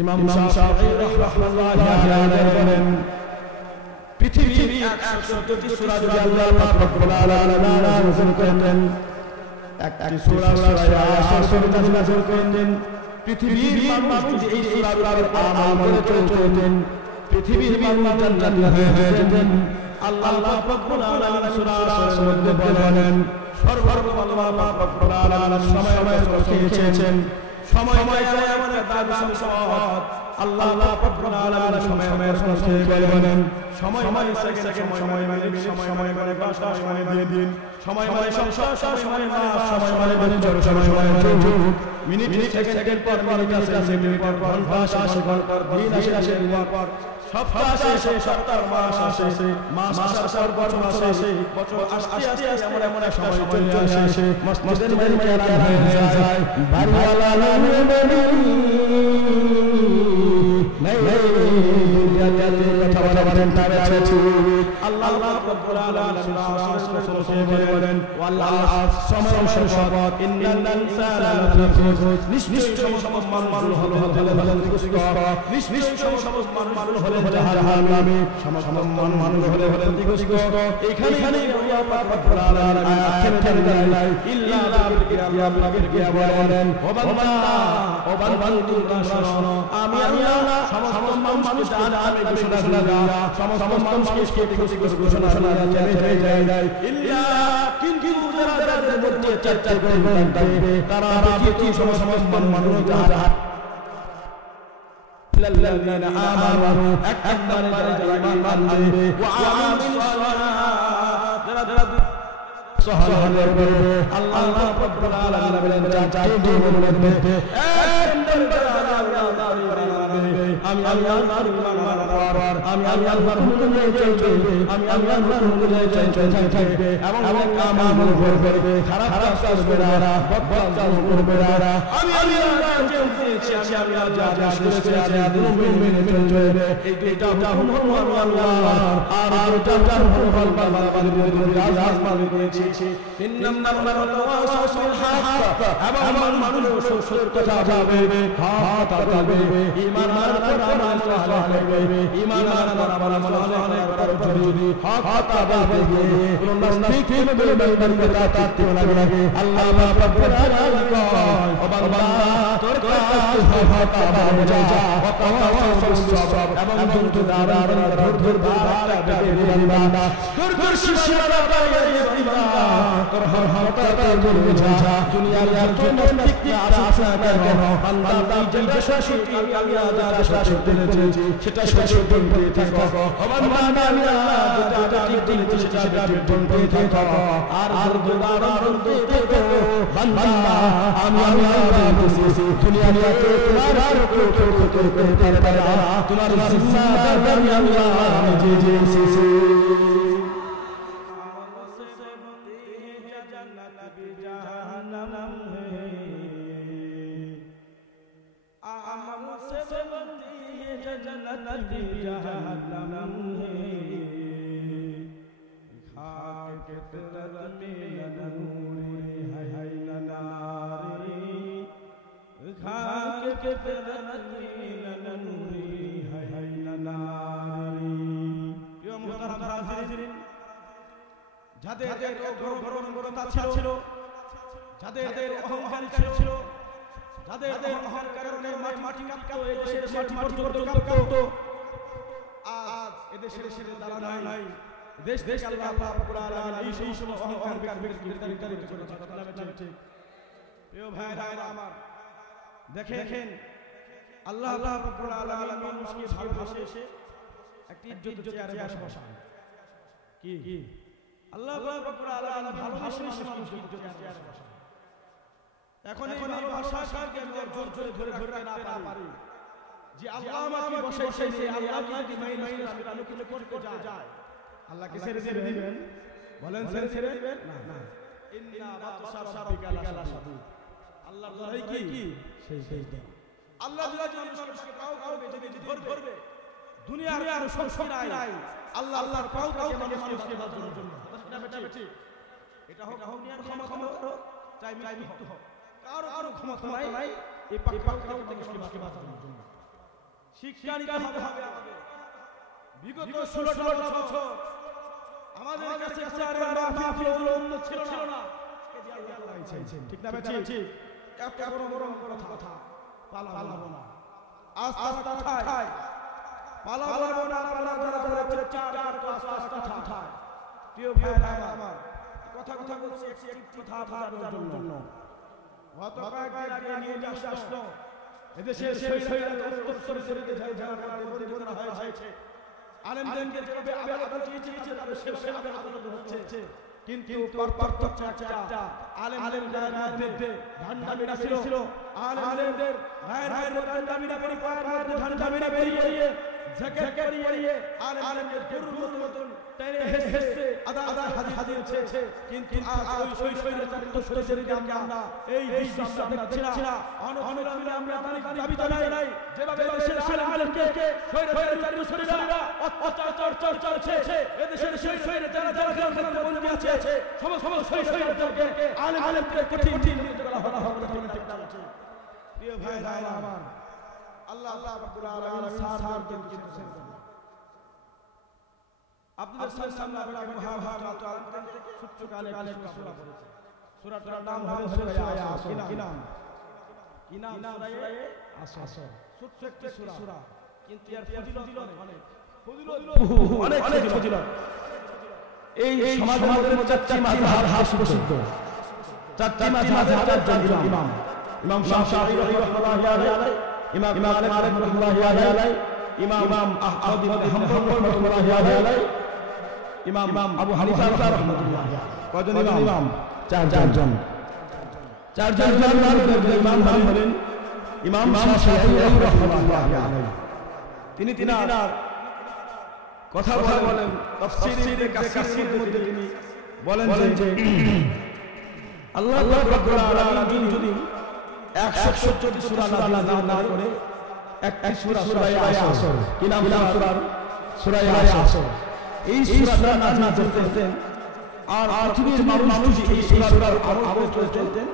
ইমাম শাফিঈ রাহমাতুল্লাহি আলাইহি বলেন পৃথিবীর 114টি সূরা যদি আল্লাহ পাক রব্বুল আলামিন নাযিল করতেন, একটি সূরা সূরা আসর নাযিল করতেন, পৃথিবীর মানুষ এই সূরাগুলোর আমল করে চলতেন, পৃথিবীর মানুষ জান্নাতি হয়ে যেতেন। আল্লাহ পাক রব্বুল আলামিন সূরা আসরের মধ্যে বলেন সর্বপ্রথম আল্লাহ পাক রব্বুল আলামিন সময় দিয়েছেন, সময় এমন একটা দামি সম্পদ। আল্লাহ পাক রব্বুল আলামিন সময় বলেন সময় সেকেন্ড, সময় মিনিট, সময় ঘন্টা, সময় দিন, সময় সংসার, সময় মাস, সময় বছর, সময় যুগ, মিনিট সেকেন্ড পর মিনিট আসে, মিনিট পর ঘন্টা আসে, ঘন্টার পর দিন আসে, দিনের পর সপ্তাহ আসে, সপ্তাহ মাস আসে, মাস আসার পর বছর আসে, বছর আস্তে আস্তে এমন এক সময় চলে আসে মসজিদের মধ্যে আলাদা হয়ে যায়। বাড়িওয়ালা কথা বলেন তার আল্লাহ রাব্বুল আলামিন বলেন ওয়াল্লাহ সময় শপথ ইন্নাল ইনসানা লাফি খুসর, নিশ্চয় সমস্ত মানুষ হলো ক্ষতিগ্রস্ত, নিশ্চয় সমস্ত মানুষ হলো জাহান্নামী, সমস্ত মানুষ হলো ক্ষতিগ্রস্ত। এখানে আল্লাহ পাক রব্বুল আলামিন আয়াত থেমে ইল্লা বিল বলেন ও বান্দা তোমরা শোনো, আমি আল্লাহ সমস্ত মানুষকে জাহান্নামে ঘোষণা দিলাম, সমস্ত মানুষকে ক্ষতিগ্রস্ত ঘোষণা দিলাম, ইল্লা কিন্তু যাদের মধ্যে চারটি গুণ থাকবে তারা দ্বিতীয় সমস্ত মানুষ জাহান্নামে الذين آمنوا أكبر إيمان আনবে وعملوا الصالحات সহায়তার করবে। আল্লাহ রাব্বুল আলামিন বলেন চারটি গুণের মধ্যে এক নম্বর আমি আল্লাহর ঈমান আনার, আমি আল্লাহর হুকুমে চলবে, আমি আল্লাহর হুকুমে চলবে এবং আমল করবে, খারাপ কাজ করবে না, বদ কাজ করবে না। আমি আল্লাহর চলতেছি, আমি আল্লাহর আদেশ করেছি, আদেশ মেনে চলবে। এইটা হুকুম আমি আল্লাহর, আর ওটা হুকুম আল্লাহ আসমান করেছি। তিন নম্বর হলো ওয়াসাসুল হক, এবং মানুষ সত্য কথা বলবে, হক কথা বলবে, ঈমান আনার আমল সালেহ করবে, ঈমান আনার আমল সালেহ করার পর যদি হক কথা বলবে, কোন নাস্তিক বলবে কথা তাতে লাগে। আল্লাহ রাব্বুল আলামিন কয় ও বান্দা তোর কাজ হক কথা বলে যা, ওয়াসাসুল সব এবং বন্ধু দাঁড়ার ধর ভালো একটা বান্দা তোর শিশিরা বাড়িয়ে দিবা, তোর হক কথা বলে যা। দুনিয়ার যত নাস্তিক আছে কেন বান্দা যেটা সঠিক আমি আল্লাহ সঠিক বলেছি সেটা সঠিক বলতে থাকো। ও বান্দা আমি আল্লাহ যেটা ঠিক বলেছি সেটা ঠিক বলতে থাকো, আর দুনিয়ার বলতে থাকো বান্দা আমি আল্লাহ বলেছি দুনিয়ার তোমার করতে পারে না, তোমার জিম্মাদার আমি আল্লাহ নিজে এসেছি। जहन्नम है खाक फितरत में नूरी है नारी, खाक फितरत में नूरी है नारी। यो मुहतरम हाजिরিন, যাদের গর্বতা ছিল, যাদের অহংকার ছিল, যাদের অহংকারের মাটি কাঁপতো, এই দেশের মাটি পর্যন্ত কাঁপতো, আজ এদেশের দ্বারা নাই। দেশ আল্লাহ রাব্বুল আলামিন এই সমস্ত অহংকার বিতাড়িত করেছে। কথা ঠিক? প্রিয় ভাইরা আমার, দেখেন আল্লাহ রাব্বুল আলামিন মানুষকে ভালোবাসে একটি ইজ্জতের চেয়ারে বসায়। কি আল্লাহ রাব্বুল আলামিন ভালোবাসে মানুষকে ইজ্জতের চেয়ারে বসায়। এখন এই ভালোবাসাকে আমি জোর ধরে রাখতে না পারি যে আল্লাহ আমাকে বসাইছে, আল্লাহ যদি মাইনাস করে আমি কিছু করতে যাই, আল্লাহকে ছেড়ে দিবেন? বলেন ছেড়ে দিবেন না। ইন্না বাতশা রাব্বিকা লাশাদীদ, আল্লাহর লড়াই কি সেই আল্লাহ যদি মানুষকে পাও করবে, যদি ধরবে, দুনিয়ার আর শক্তি নাই, আল্লাহর পাও মানুষকে বাঁচানোর জন্য। এটা হোক দুনিয়ার ক্ষমতা, চাই মৃত্যু হোক, কারো ক্ষমতা নাই এই পাক মানুষকে বাঁচানোর জন্য। শিক্ষা নিতে হবে। বিগত 16টা বছর আমাদের কাছে মাহফিল উন্নত ছিল না, ঠিক না বেটা? ঠিক। এত বড় কথা পালাবো না, আস্তে খায় পালাবো না, যারা চার পাঁচ কথা প্রিয় ভাইরা আমার, কথা বলছি একটি কথা আপনাদের জন্য। গত কয়েকদিন আগে নিউজ আসলো, এদেশের উত্তর শরীরে যারা হয়েছে আলেমদেরকে আদালতে হচ্ছে, কিন্তু পার্থক্য একটা, আলেমদের মধ্যে ধান্দামিরা ছিল, আলেমদের গায়ের ধান্দামিরা বেরিয়ে জাকাত করিয়ে আলেমদের গরুর মতন টেনে হেসে আদা হাজির হয়েছে। কিন্তু আজ ওই শরীরে আমরা এই বিশ্ব আমরা দেখছি না। অনলাইনে আমরা দাবি জানাই, যেভাবে দেশের আলেমকে শরীরা অত্যাচার চলছে, এদেশের শরীরে যারা বন্দী আছে সমস্ত শরীরকে আলেমকে কঠিন করা হবে, ঠিক না? প্রিয় ভাইরা আমার, আল্লাহ রাব্বুল আলামিন সার দিন কিছু আপনাদের সামনে আপনাকে মহাভারত আল-কোরআন থেকে ছোট্ট কালে একটা সূরা পড়েছে। সূরাটার নাম হলো সূরা আসর। কি নাম? সূরা আসর। ছোট্ট একটা সূরা, কিন্তু এর ফজিলত অনেক ফজিলত। এই সমাজের মধ্যে চারটি মাযহাব প্রসিদ্ধ, চারটি মাযহাবের ইমাম শাফিঈ রাহিমাহুল্লাহ আলাইহি, ইমাম মালিক রাহিমাহুল্লাহ আলাইহি, ইমাম আহমদ ইবনে হাম্বল রাহিমাহুল্লাহ আলাইহি, ইমাম আবু হানিফা রাহিমাহুল্লাহ আলাইহি। কয়জন ইমাম? চারজন ইমাম হলেন ইমাম শাফিঈ রাহিমাহুল্লাহ আলাইহি। তিনি কথা বলেন তাফসীরে কাসীরের মধ্যে তিনি বলেন যে আল্লাহ রাব্বুল আলামিন যদি 170 সূরা নাযিল না করে একটি সূরা আসর, কি নাম সূরার? সূরা আসর। এই সূরাটা নাযিল করতেন, আর পৃথিবীর মানুষ এই সূরার আমল চলতেন,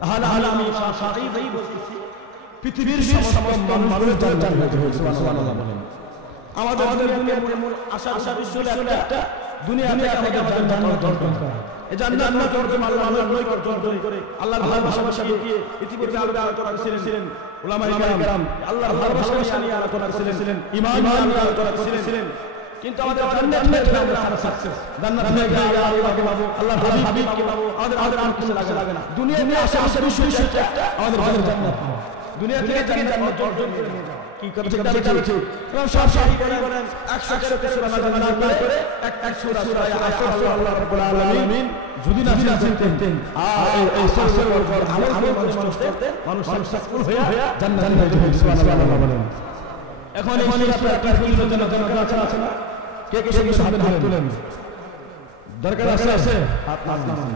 তাহলে আমি শাফিঈ ভাই বলতেছি পৃথিবীর সমস্ত মানুষ জান্নাতে হয়ে যাবে। সুবহানাল্লাহ বলেন। আমাদের দুনিয়ার আশা বিষয় একটা, দুনিয়াতে আমাদের জান্নাত অর্জন করা। এই জান্নাত অর্জন আল্লাহর নৈকট্য অর্জন করে আল্লাহর ভালোবাসা দিয়ে ইতিপূর্বে আলোচনা করেছিলেন উলামায়ে কেরাম, আল্লাহর ভালোবাসা নিয়ে আলোচনা করেছিলেন, ঈমান নিয়ে আলোচনা করেছিলেন। কিন্তু আমাদের জান্নাত পেতে আমরা সাকসেস, জান্নাত পেতে আল্লাহকে পাবো, আল্লাহর হাবিবকে পাবো, আমাদের আর কিছু লাগে না। দুনিয়াতে আশা বিষয় একটা, আমাদের জান্নাত পাবো। দুনিয়া থেকে জান্নাত অর্জন করে নিয়ে যাও। কি কথা ঠিক? এবং সব বলেন 100 সূরা নাযিল না করে এক সূরা আসর আল্লাহ রাব্বুল আলামিন যদি নাযিল করতেন, আর এই আসরের উপর আমল করে মানুষ সাকসেসফুল হয়ে জান্নাতে যেত। সুবহানাল্লাহ বলেন। এখন এই সূরাটা ফজিলতের জন্য আছে না? কে সেই সাহাবীর হাত তোলেন? দরকার আছে? হাত নামান।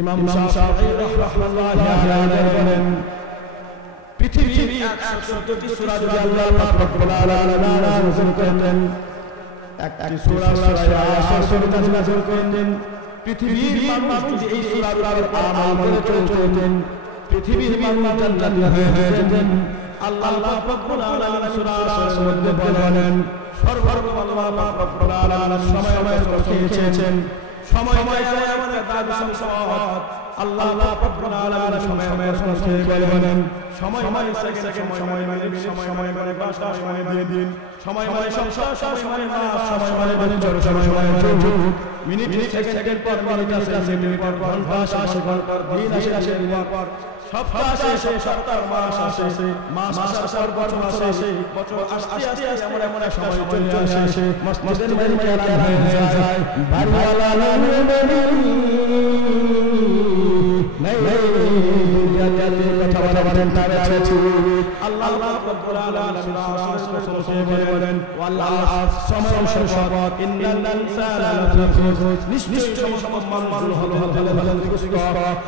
ইমাম শাফিঈ রাহিমাহুল্লাহ আলাইহি বলেন পৃথিবীর 170টি সূরা যদি আল্লাহ পাক রব্বুল আলামিন নাযিল করতেন, একটি সূরা আসর নাযিল করতেন, পৃথিবীর মানুষ যদি এই সূরার আমল করে চলতেন, পৃথিবীর মানুষ জান্নাতি হয়ে যেতেন। আল্লাহ পাক রব্বুল আলামিন সূরা আসরের মধ্যে বলেন, সর্বপ্রথম আল্লাহ পাক রব্বুল আলামিন সময় রেখেছেন, সময় আমাদের দাবি সম্পদ। আল্লাহ পাক রব্বুল আলামিন সময় বলেন, সময় সেকেন্ড, সময় মিনিট, সময় ঘন্টা, সময় দিন, সময় সপ্তাহ, সময় মাস, সময় বছর, সময় যুগ, মিনিট সেকেন্ড পর মিনিট আসে, মিনিট পর ঘন্টা আসে, ঘন্টা পর দিন আসে, দিন পর সপ্তাহ আসে, সপ্তাহ মাস আসে, মাস আসার পর বছর আসে, বছর আস্তে আস্তে এমন এক সময় চলে আসে, মসজিদের মধ্যে আযান হয়ে যায়, বাড়িওয়ালা দুনিয়াতে কথা বলেন তারা আছে। আল্লাহ রাব্বুল আলামিন সূরা বলেন, ওয়াল্লাহ সময় শপথ, ইন্নাল ইনসানা লাফি খুসর, নিশ্চয়ই সমস্ত মানুষ হলো ক্ষতিগ্রস্ত,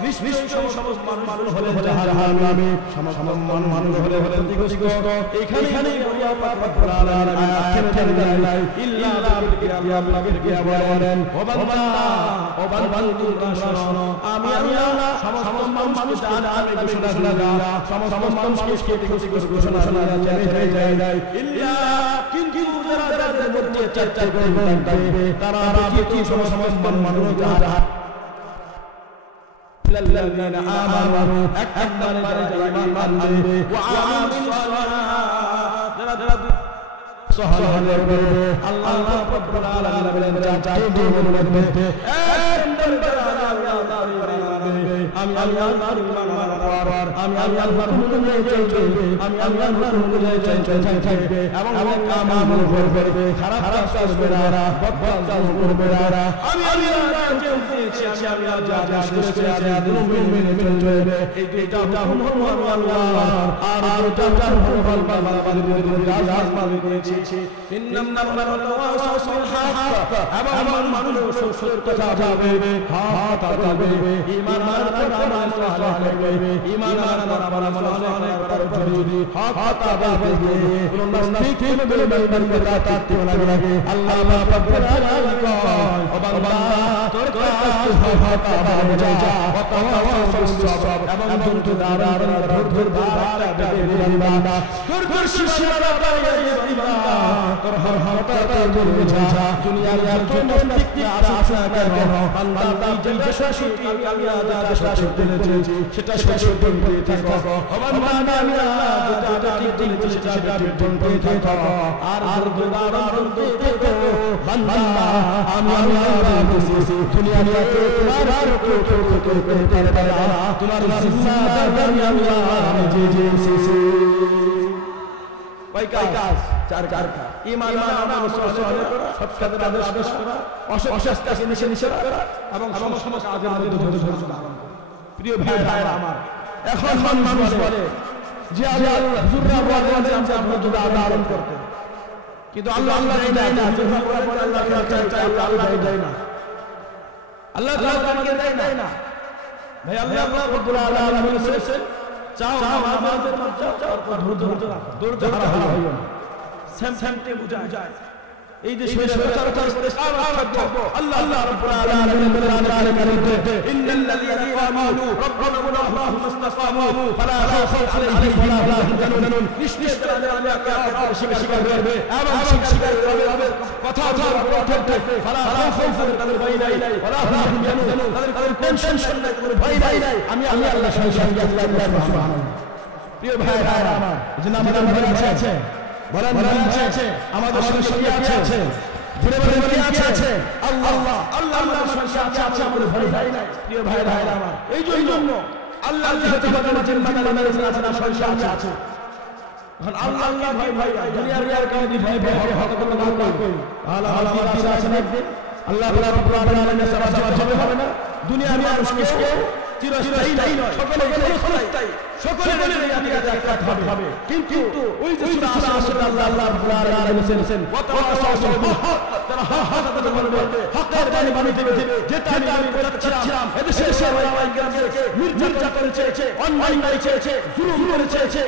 নিশ্চয়ই সমস্ত মানুষ হলো জাহান্নামে, সমস্ত মানুষ হলো ক্ষতিগ্রস্ত। এইখানে আল্লাহ পাক রব্বুল আলামিন আয়াত দেন, ইল্লা বিল বলেন, ও বান্দা তোমরা শোনো, আমি আল্লাহ সমস্ত মানুষ জাহান্নামে ঘোষণা দিলাম, সমস্ত মানুষকে ঘোষণা চলে যায় ইল্লা কিন্তু যাদের মধ্যে চর্চা করবেন তারা কি সমস্ত মানুষ যারা الذين آمنوا أكبر إيمان وعملوا الصالحات সহায়তা করবে আল্লাহ রাব্বুল আলামিন বলেন চারটি গুণের মধ্যে এক নম্বর আমি আল্লাহর ঈমান আনার আমি আল্লাহর হুকুমে চলবে আমি আল্লাহর হুকুমে চলবে এবং আমল করবে খারাপ কাজ করবে না বদ কাজ করবে না আমি আল্লাহকে দিয়েছি আমি আল্লাহ যা করেছি আদম মেনে চলবে এই দুইটা হুকুম আল্লাহ আর দুইটা হুকুম আল্লাহ আজমানি করেছি তিন নম্বর হলো ওয়াসাল হক এবং মানুষ সত্য কথা বলবে হক কথা বলবে ঈমান আনার আমল সালেহ করবে ঈমান আনার আমল সালেহ করার যদি হক কথা বলবে কোন নাস্তিক বলবে কথা তাতে লাগে আল্লাহ রাব্বুল আলামিন কয় ও বান্দা তোর কাজ হক কথা বলবে যা ওয়াসাল এবং বন্ধু দারার ধর ধারা দেবে বান্দা দূর শিশারা পাইয়ে বান্দা তোর হরহরটা করবে যা দুনিয়ার যত নাস্তিক আছে কেন বান্দা যেটা সঠিক আমি আল্লাহ যা সঠিক বলেছি সেটা সঠিক বলতে থাকো ও বান্দা আমি আল্লাহ যেটা ঠিক বলেছি সেটা ঠিক বলতে থাকো আর দুনিয়ার বলতে থাকো বান্দা আমি আল্লাহ বলেছি দুনিয়ার তোমার করতে পারে তোমার জিম্মাদার আমি আল্লাহ জি কয় কাজ চার কাজ ঈমান আনা মুসলমান করা সৎ কাজের আদেশ করা অসৎ কাজকে নিষেধ করা এবং সমস্ত কাজের মধ্যে ধৈর্য ধারণ করা প্রিয় ভাইরা আমার এখন মানুষ বলে যে আল্লাহ হুজুররা বলেন যে আমরা ধৈর্য ধারণ করতে কিন্তু আল্লাহ দেয় না হুজুররা বলেন আল্লাহ চাই আল্লাহ দেয় না আল্লাহ তাআলা দেয় না ভাই আল্লাহ রাব্বুল আলামিন বলেছেন চাও আমাদের মধ্যে চাও ধৈর্য রাখো ধৈর্য হারা হইও না সেমতে বুঝায় এই যে শরীয়তের করে থাকবো আল্লাহ রাব্বুল আলামিন বলেন কোরআনে কারীমে ইন্নাল্লাযীনা ক্বালু রাব্বুনা আল্লাহু মুস্তাকামু ফালা খাউফুন আলাইহিম ওয়ালা হুম ইয়াহজানুন নিশ্চয় তারা আল্লাহকে স্বীকার করবে এবং স্বীকার করবে কথা থাকবে ফালা খাউফুন তাদের ভয় নাই ওয়ালা হুম ইয়াহজানুন তাদের টেনশন নাই কোনো ভয় নাই আমি আল্লাহ সঙ্গে আল্লাহ সুবহানাল্লাহ প্রিয় ভাইরা আমার যিনি আমাদের আছে বলেন আছে আমাদের সঙ্গে আছে জুড়ে বলেন আছে আল্লাহ আমাদের সঙ্গে আছে আমাদের ভয় নাই প্রিয় ভাইরা আমার এই জন্য আল্লাহ যেহেতু আমাদের মাঝে সঙ্গে আছে এখন আল্লাহ ভয় দুনিয়ার কাউকে ভয় হক না কই আল্লাহ আছে নাকি আল্লাহ রাব্বুল আলামিনের সাথে হবে না দুনিয়ার মানুষকে চিরস্থায়ী নয় সকলের একটা হবে কিন্তু ওই যে সূরা আসর আল্লাহ রাব্বুল আলামিন বলেছেন ওয়াতাওয়াসাউ বিল হক তারা হক কথা বলবে হকের বাণী দেবে যেটা আমি বলছিলাম এদেশে ওলামায়ে কেরামকে নির্যাতন করেছে অন্যায় করেছে জুলুম করেছে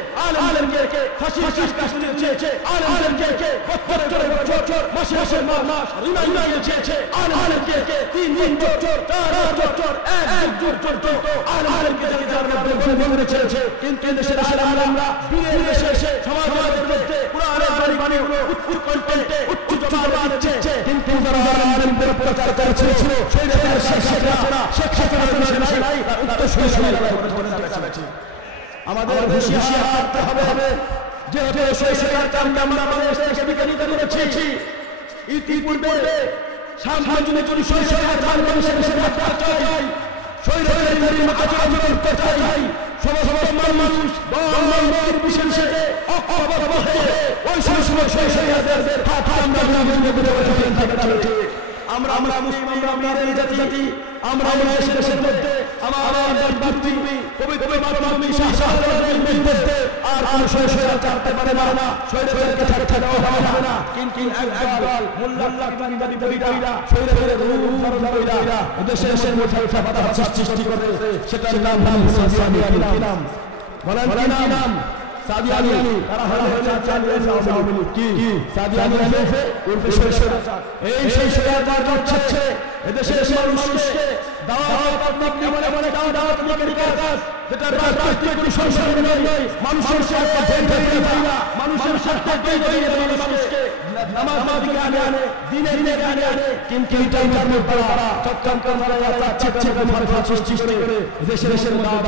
আলেমদেরকে ফাঁসি কাস্টে দিয়েছে আলেমদেরকে বছরের বছর মাসে মাস রিমাইন্ডার দিয়েছে আলেমদেরকে 3 দিন বছর 4 বছর এক যুগ আলেমদেরকে জাহান্নামে বলেছে কিন্তু দেশের আলেমরা ফিরে এসে সমাজের মধ্যে কোরআনের বাণীগুলো উৎকণ্ঠে উচ্চ জবাব দিচ্ছে কিন্তু যারা আলেমদের প্রচার করছিল সেই দেশের শেখ হাসিনা নাই উত্তর শুনে আমাদের হুঁশিয়ার থাকতে হবে যেহেতু সেই সরকারকে আমরা বাংলাদেশ থেকে বিতাড়িত করেছি ইতিপূর্বে সামনে যদি সেই সরকার বাংলাদেশের চাই শৈলের আচরণ করতে চাই সমস্ত মানুষ দল বিশেষে ওই সময় শৈলের হাত আমরা আমরা মুসলিম আমরা জাতি আমরা দেশের মধ্যে আমাদের ব্যক্তি পবিত্র মাতৃভূমি শাহজালালের মধ্যে আর শৈলের চাপতে পারে না শৈলের কাছে দেওয়া হবে না কিন্তু একদল মোল্লা কিংবাদি দাবিরা শৈলের ধরুরা দেশের মধ্যে ফাসাদ সৃষ্টি করতেছে সেটার নাম ইসলামী নাম বলেন কি নাম সাদিয়ানি তারা হয়েছে আওয়ামী লীগ কি সাদিয়ানি উর্ফে স্বৈরাচার। এই সেই স্বৈরাচার করছে এদেশের মানুষকে দাওয়াত এমন দাওয়াত কাজ যেটা রাজনৈতিক কোনো সংশয় নেই, মানুষের স্বার্থে মানুষের স্বার্থে মানুষকে নামাজ দিকে আনে দিনের দিকে আনে, কিন্তু এটার মধ্যে তারা চক্রান্ত চাচ্ছে ফাঁদ সৃষ্টি করে দেশের দাওয়াত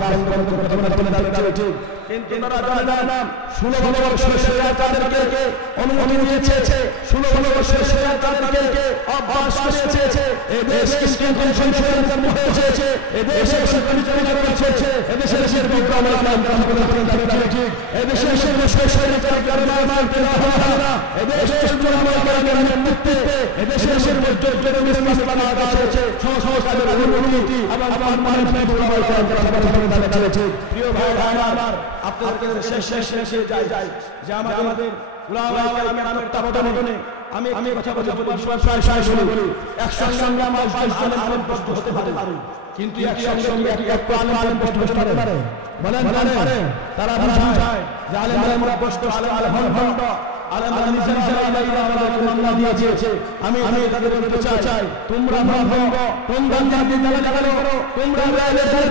কাজ বন্ধ করতে ঠিক। কিন্তু তারা জানে না 16 বছর স্বৈরাচারকে অনুমতি দিয়েছে, 16 বছর স্বৈরাচারকে অভ্যাস করেছে। এই দেশ কিন্তু সংশয়ের মুক্ত হয়েছে, এই দেশে পরিচালনা করছে, এই দেশের বিক্রম ঠিক, এই দেশের স্বৈরাচার কারণে মানতে হবে না, এই দেশের নেতৃত্বে এই দেশের মধ্যে ইসলাম আছে, সংস্কারের অনুমতি এবং প্রিয় ভাই আমার আপনাদের শেষে যাই যে আমাদের উলামায়ে কেরামের তত্ত্বাবধানে আমি কথা প্রায় বলি একসঙ্গে আমার 22 জন আলেম প্রশ্ন হতে পারে, কিন্তু একসঙ্গে এক আলেম প্রশ্ন হতে পারে বলেন তারা বুঝায় যে আলেমরা প্রশ্ন আলেম ভণ্ড আলেমরা নিজেরা মামলা দিয়েছে। আমি তাদের বলতে চাই তোমরা ভণ্ড, তোমরা দালালি করো, তোমরা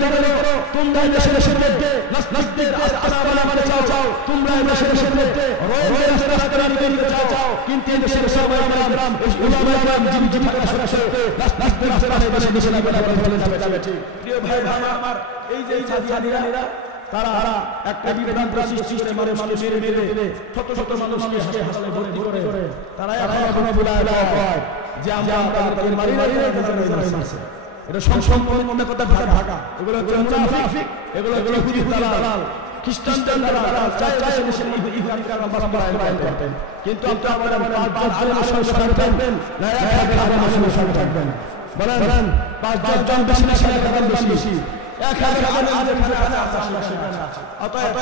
দালালি করো, তোমরা দেশের মধ্যে নাস্তিকদের আস্তানা বানাতে চাও, তোমরা দেশের মধ্যে রয়েছে আস্তানা নিতে চাও, কিন্তু দেশের সবাই গ্রাম উলামায়ে কেরাম জীবিত থাকা সত্ত্বেও নাস্তিকদের আস্তানা দেশে যাবে ঠিক। প্রিয় ভাই আমার এই যে সাদিয়ানিরা তারা একটা বিভ্রান্ত সৃষ্টি করে মানুষের মেরে শত শত মানুষকে হাসপাতালে ভর্তি করে তারা এখনো বলে যে আমরা তাদের মারি মারছে। এটা সম্পূর্ণ কথা ঢাকা, এগুলো মুনাফিক, এগুলো দালাল, খ্রিস্টান দালাল চায় দেশের মধ্যে ইসলামিক বাস্তবায়ন করতেন, কিন্তু আপনারা পাঁচজন সঙ্গে থাকবেন না এক সঙ্গে থাকবেন বলেন 5 জন বেশি বেশি অতএব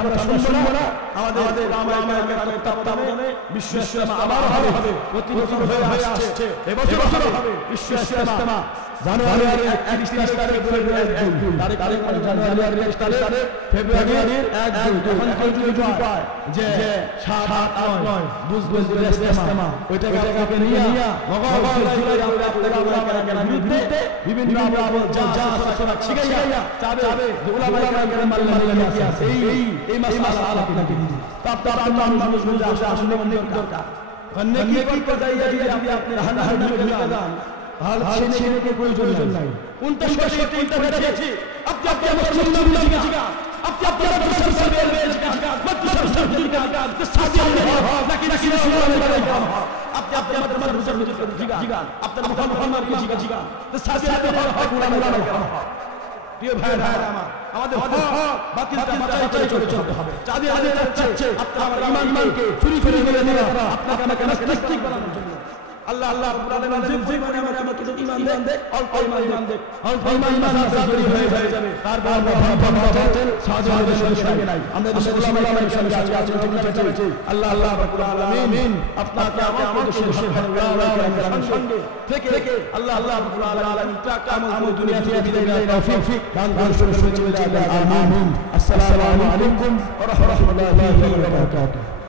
আমরা শুনবো না। আমাদের উলামায়ে কেরামের তত্ত্বাবধানে বিশ্ব ইজতেমা আবার হবে, প্রতি বছর হয়ে আসছে, এবছর হবে বিশ্ব ইজতেমা জানুয়ারির 31 তারিখ ফেব্রুয়ারির 1-2 এখন কন্টিনিউ পায় যে 7-8-9 বুঝবেন ইজতেমা ওইটাকে আপনি নিয়ে জুলাই আপনারা উলামায়ে কেরামের বিরুদ্ধে বিভিন্ন যা শিখাইয়া চাবে উলামায়ে কেরামের কি আছে এই মাসআলা আপনাকে দিই, তারপর মানুষ বুঝে আসলে অনেক দরকার অনেক কি কথা যদি আপনি হান্ড্রেড ঢুকে যান তাহলে ছেলেকে প্রয়োজন নাই। কোনটা সঠিক কোনটা বেঠিক আপনি আমার সুন্দর জিজ্ঞাসা আপনি আমার প্রশংসা করবেন জিজ্ঞাসা মাত্র জিজ্ঞাসা সাজিয়ে নাকি আপনি আমার জিজ্ঞাসা আপনার মুহাম্মদ জিজ্ঞাসা তো সাজিয়ে প্রিয় ভাই আমার আমাদের বাতিলটা বাঁচাই চলতে হবে। চাঁদে যাচ্ছে আপনার ঈমানকে চুরি করে নিয়ে আপনাকে আমাকে নাস্তিক বানানোর জন্য আল্লাহ রাব্বুল আলামিন যে পরিমাণে আমাকে ঈমান দেয় অল্প ঈমান দেয়, অল্প ঈমান তৈরি হয়ে যাবে, তারপর আমরা ভাবতেন সাহায্যের সঙ্গে নাই আমরা দেশের উলামায়ে সঙ্গে আছি ঠিক। আল্লাহ রাব্বুল আলামিন আপনাকে আমাকে দেশের ভালো সঙ্গে থেকে আল্লাহ রাব্বুল আলামিন আমল দুনিয়া থেকে বিদায় তৌফিক দান করুন। আমিন। আসসালামু আলাইকুম ওয়া রাহমাতুল্লাহি ওয়া বারাকাতুহু।